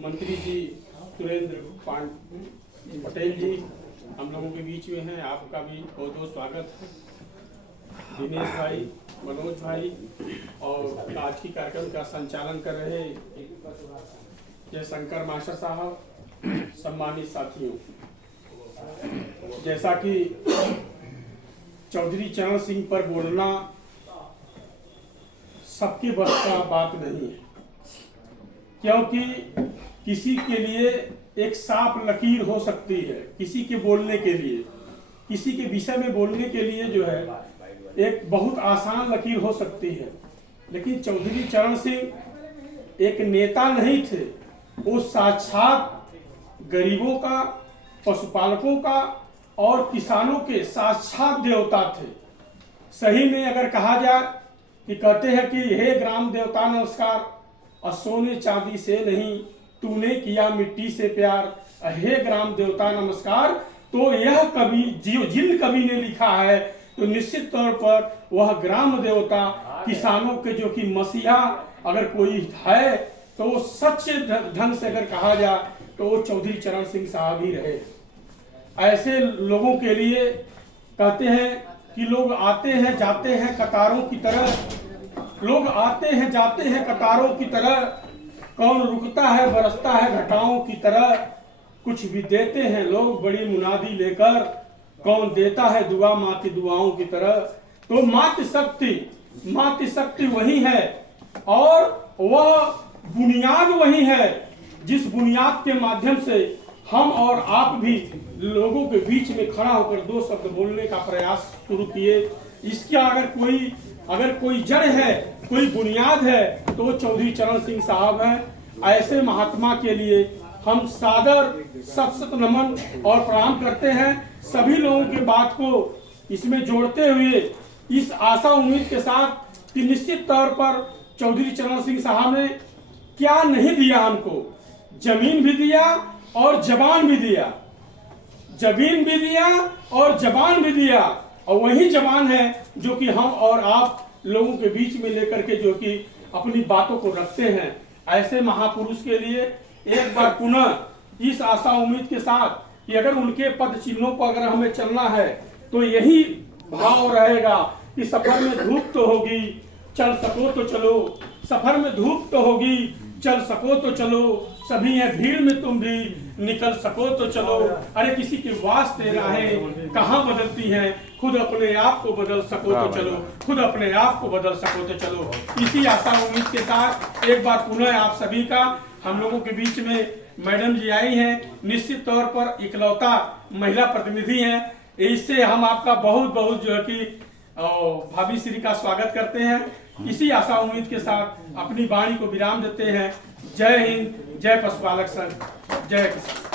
मंत्री जी सुरेंद्र पटेल जी हम लोगों के बीच में हैं। आपका भी बहुत बहुत स्वागत है। दिनेश भाई, मनोज भाई और आज की कार्यक्रम का संचालन कर रहे जयशंकर मास्टर साहब, सम्मानित साथियों, जैसा कि चौधरी चरण सिंह पर बोलना सबके बस का बात नहीं है, क्योंकि किसी के लिए एक साफ लकीर हो सकती है, किसी के बोलने के लिए, किसी के विषय में बोलने के लिए जो है एक बहुत आसान लकीर हो सकती है। लेकिन चौधरी चरण सिंह एक नेता नहीं थे, वो साक्षात गरीबों का, पशुपालकों का और किसानों के साक्षात देवता थे। सही में अगर कहा जाए कि कहते हैं कि हे ग्राम देवता नमस्कार, सोने चांदी से नहीं तूने किया मिट्टी से प्यार, हे ग्राम देवता नमस्कार। तो यह कवि जिन कवि ने लिखा है तो निश्चित तौर पर वह ग्राम देवता किसानों के जो कि मसीहा अगर कोई है तो वो सच्चे ढंग से अगर कहा जाए तो वो चौधरी चरण सिंह साहब ही रहे। ऐसे लोगों के लिए कहते हैं कि लोग आते हैं जाते हैं कतारों की तरह, लोग आते हैं जाते हैं कतारों की तरह, कौन रुकता है बरसता है घटाओं की तरह, कुछ भी देते हैं लोग बड़ी मुनादी लेकर, कौन देता है दुआ माती दुआओं की तरह। तो मातृ शक्ति वही है और वह बुनियाद वही है जिस बुनियाद के माध्यम से हम और आप भी लोगों के बीच में खड़ा होकर दो शब्द बोलने का प्रयास शुरू किए। इसका अगर कोई जड़ है, कोई बुनियाद है तो वो चौधरी चरण सिंह साहब हैं। ऐसे महात्मा के लिए हम सादर सत नमन और प्रणाम करते हैं। सभी लोगों के बात को इसमें जोड़ते हुए इस आशा उम्मीद के साथ कि निश्चित तौर पर चौधरी चरण सिंह साहब ने क्या नहीं दिया हमको, जमीन भी दिया और जबान भी दिया, जमीन भी दिया और जबान भी दिया, और वही जबान है जो कि हम और आप लोगों के बीच में लेकर के जो कि अपनी बातों को रखते हैं। ऐसे महापुरुष के लिए एक बार पुनः इस आशा उम्मीद के साथ कि अगर उनके पद चिन्हों पर अगर हमें चलना है तो यही भाव रहेगा कि सफर में धूप तो होगी चल सको तो चलो, सफर में धूप तो होगी चल सको तो चलो, सभी हैं भीड़ में तुम भी निकल सको तो चलो। अरे किसी के वास्ते राहें कहाँ बदलती हैं, खुद अपने आप को बदल सको तो चलो, खुद अपने आप को बदल सको तो चलो। इसी आशा उम्मीद के साथ एक बार पुनः आप सभी का हम लोगों के बीच में मैडम जी आई हैं, निश्चित तौर पर इकलौता महिला प्रतिनिधि हैं। इससे हम आपका बहुत बहुत जो है कि भाभी श्री का स्वागत करते हैं। इसी आशा उम्मीद के साथ अपनी वाणी को विराम देते हैं। जय हिंद, जय पशुपालक संघ, जय किसान।